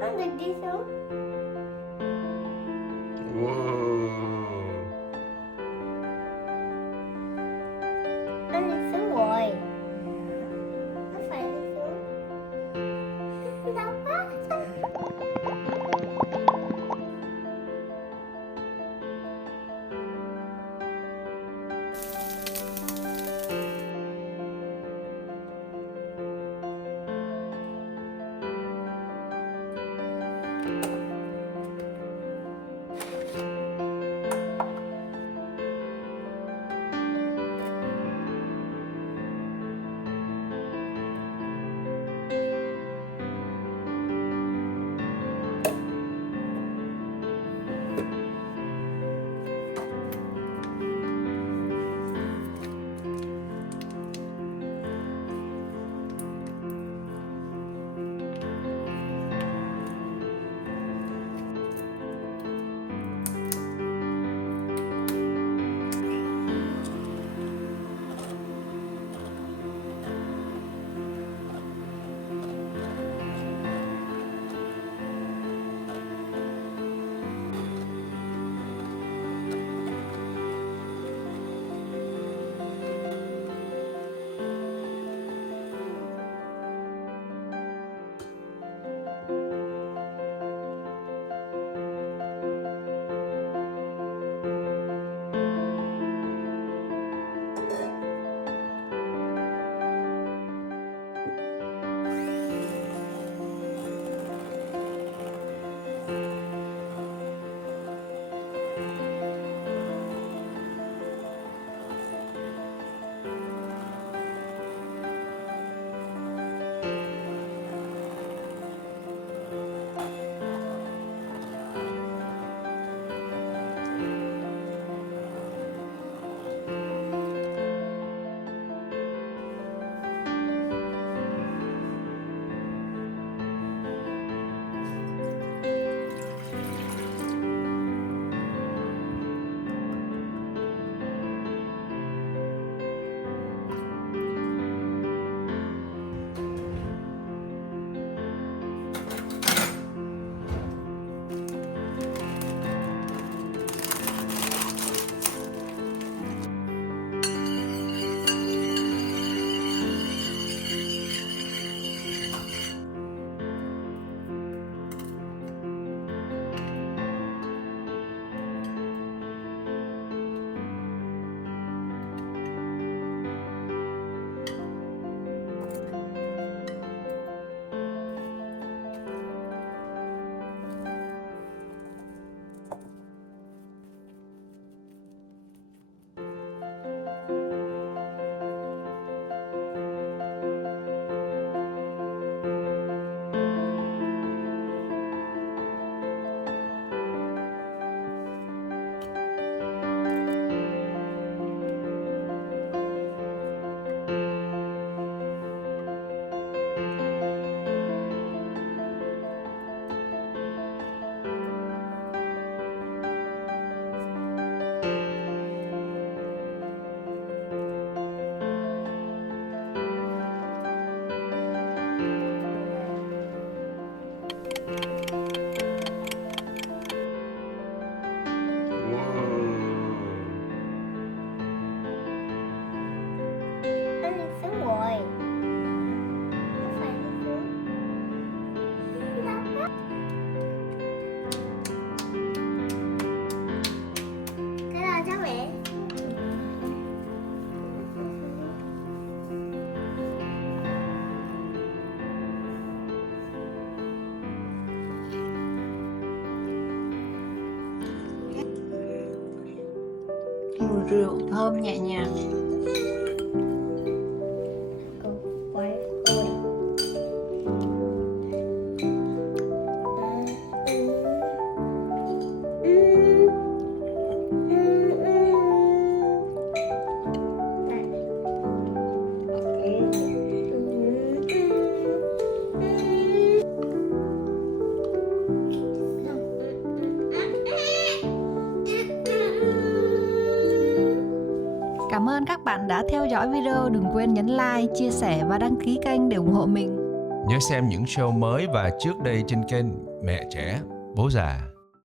Anh được đi xuống. Wow. Anh đi xuống rồi. Nó phải đi xuống. Đau quá. Anh đi xuống rồi. Nó phải đi xuống. Đau quá. Cái nào cho mẹ? Mùi rượu thơm nhẹ nhàng. Quay ôi. Cảm ơn các bạn đã theo dõi video. Đừng quên nhấn like, chia sẻ và đăng ký kênh để ủng hộ mình. Nhớ xem những show mới và trước đây trên kênh Mẹ Trẻ, Bố Già.